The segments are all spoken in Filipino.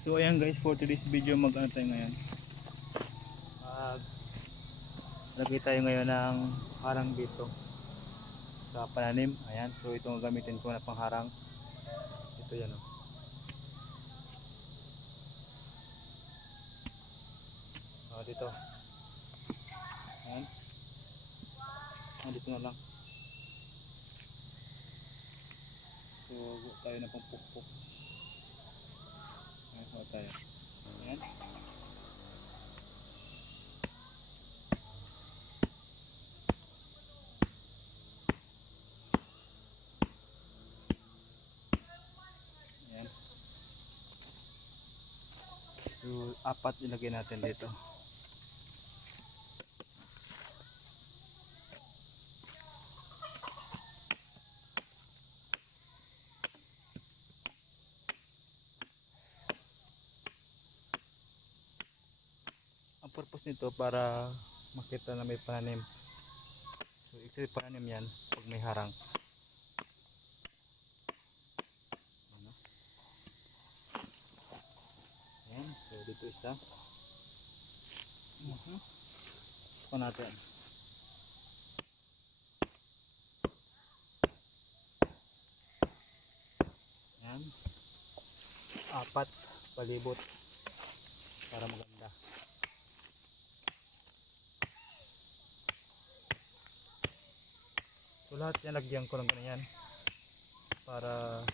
So ayan guys, for today's video mag ano tayo ngayon. Mag lagay tayo ngayon ng harang dito sa pananim. Ayan, so itong gamitin ko na pangharang. Ito yan oh. Oh, dito. Ayan. Ah, dito na lang. So, tayo na pang pukpuk. Kuha tayo. Ayan. Ayan. So, apat ilagay natin dito. Purpose nito para makita na may pananim. So actually pananim yan pag may harang. Ano? yan so dito isa. Uh -huh. natin. Yan apat palibot para maganda lahat yan lagyan ko ng ganyan para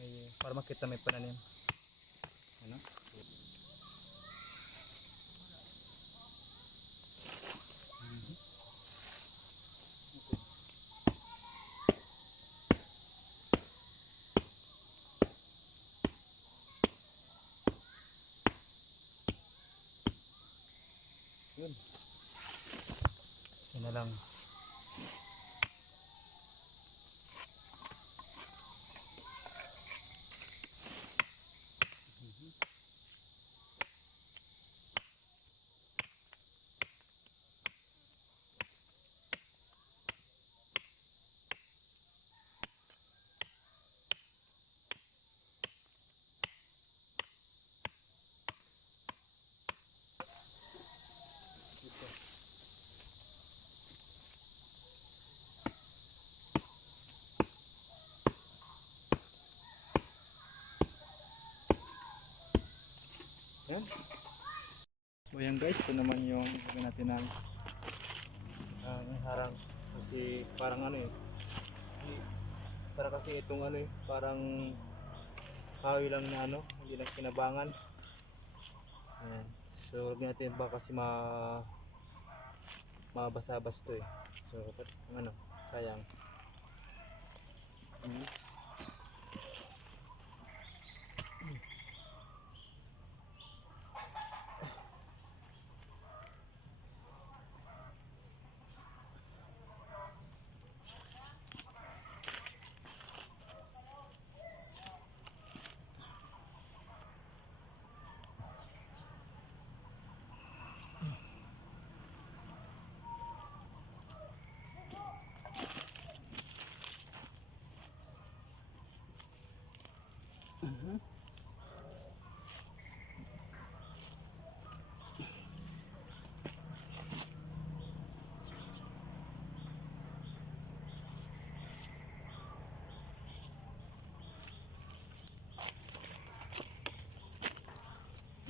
may para makita may pananim. Ano? Mhm. Yun. Yun na lang. Ito. Yan. So yan guys, ito naman yung gagawin natin ng uh, harang kasi parang ano eh para kasi itong ano eh parang kahoy lang na ano hindi lang kinabangan Ayan. so lagyan natin ba kasi ma mabasa-bas to eh so ano sayang Mhm. Tingnan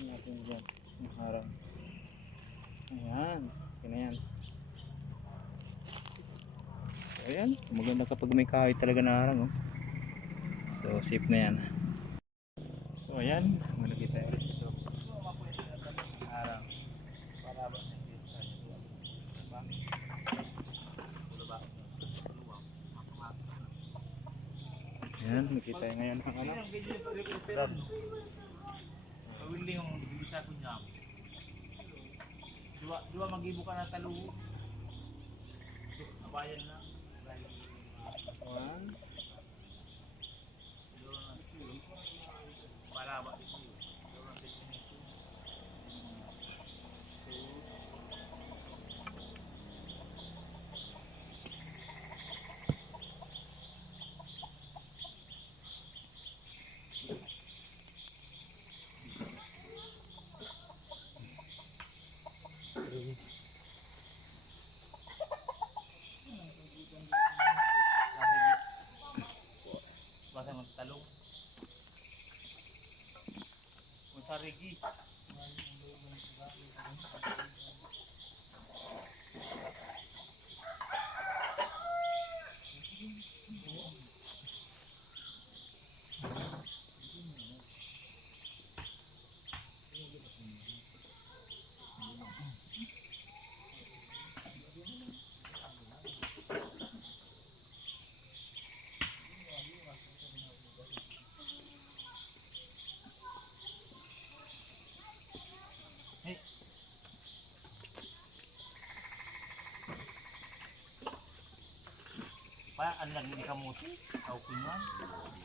natin dyan yung harang. Ayan okay so ayan maganda kapag may kahoy talaga na harang oh. so safe na yan. So ayan malaki tayo dito. Harang. Para ba Ayan, nakita tayo ngayon ng ano. Dab. Pawili yung bisa ko niya. Dua, dua magibo ka na talo. Abayan na. One. Para ba dito. Dua ang destination. Sa lang ni kamuti. Man.